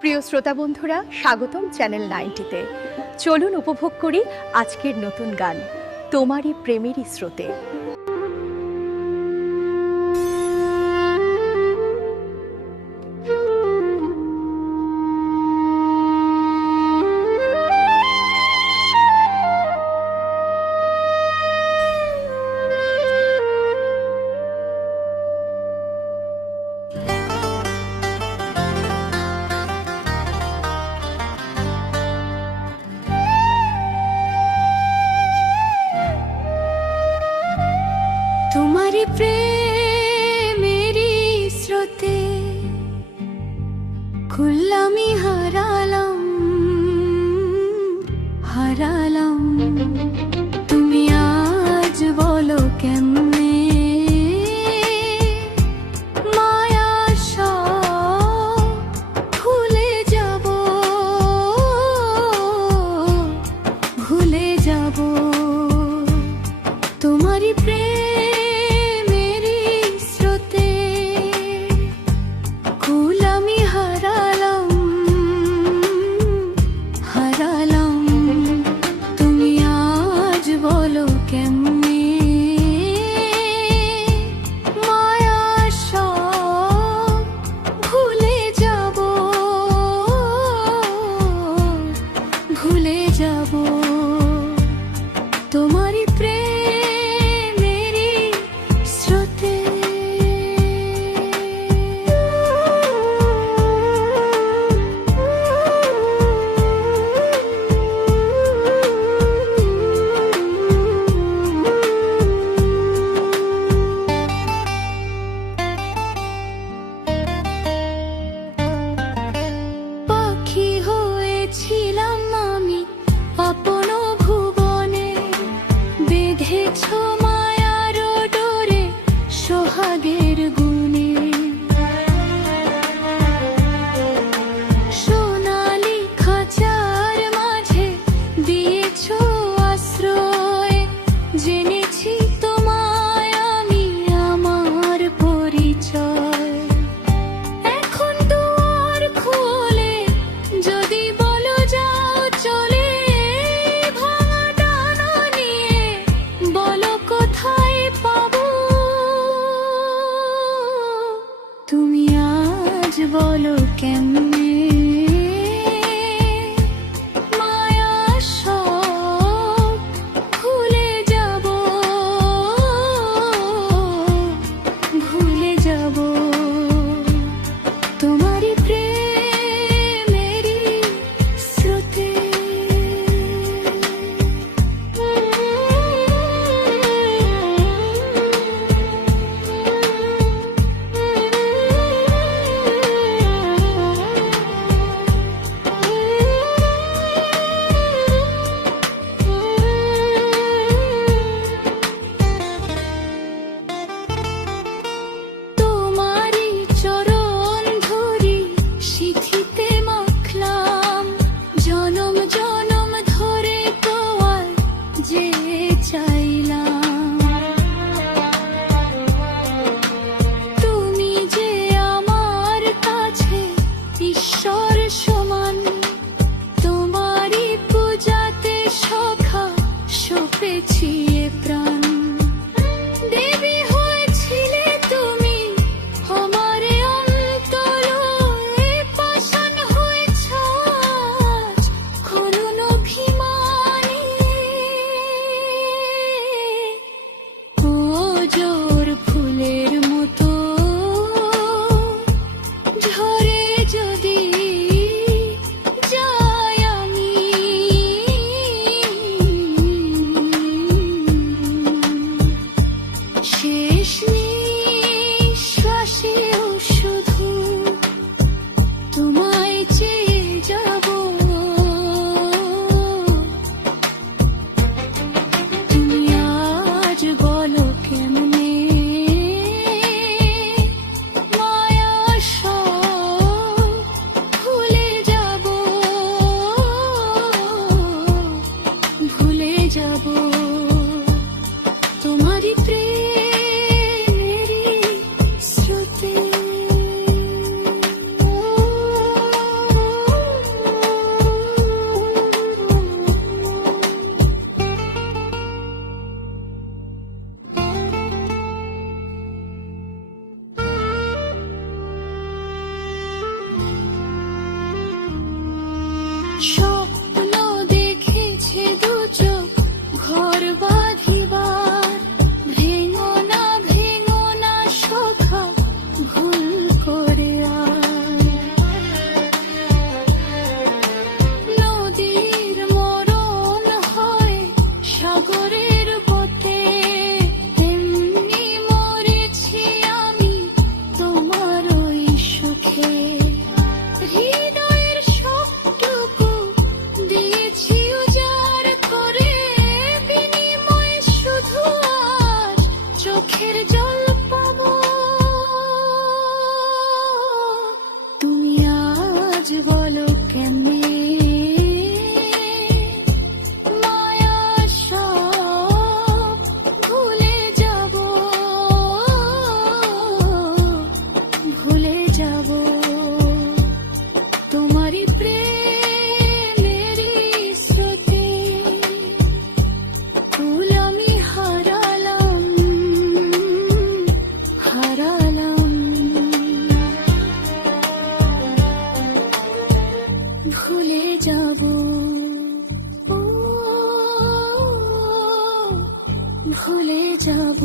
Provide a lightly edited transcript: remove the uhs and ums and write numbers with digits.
প্রিয় শ্রোতা বন্ধুরা, স্বাগতম চ্যানেল 90-তে। চলুন উপভোগ করি আজকের নতুন গান তোমারই প্রেমেরই স্রোতে। তোমারি প্রেমেরই স্রোতে খুললামি হারালাম হারালাম। তুমি আজ বলো কেমনে মায়া সব ভুলে যাব, ভুলে যাব। তোমারি প্রেমেরই স্রোতে কুলামি হারালাম হারালাম। স্বপ্ন দেখেছে দু চোখ ঘর বাঁধিবার, ভেঙো না সখা ভুল করে আর। নদীর মরণ হয় সাগরের বতে, তেমনি মরেছি আমি তোমার ওই সুখে। হৃদয়ের সবটুকু দিয়েছি উজাড় করে, বিনিময়ে শুধু আজ চোখের জল পাবো। তুমি আজ বলো কেমনে মায়া সব ভুলে যাব, ভুলে যাব। তোমারই প্রেমেরই স্রোতে ফুল আমি হারালাম, হারালাম। ভুলে যাব, ও ভুলে যাব।